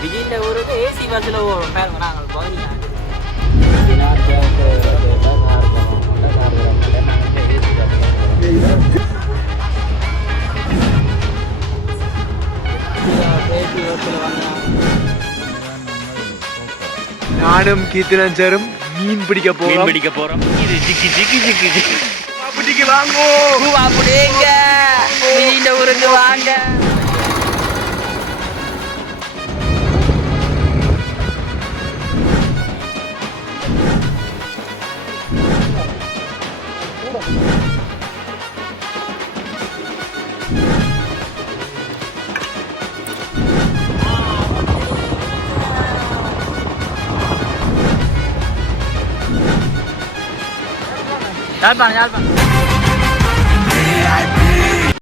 விஜயின் ஊருக்கு ஏசி பஸ்ஸில் போகிறோம் பாருங்க நாங்கள் பகுதியாக நானும் கீர்த்தனம் சாரும் மீன் பிடிக்க போறோம் இது ஜிக்கி ஜிக்கி ஜிக்கி ஜிக்கி பிடிக்க வாங்கோ அப்படிங்க விஜயின் ஊருக்கு வாங்க யாழ்ப்பாணம்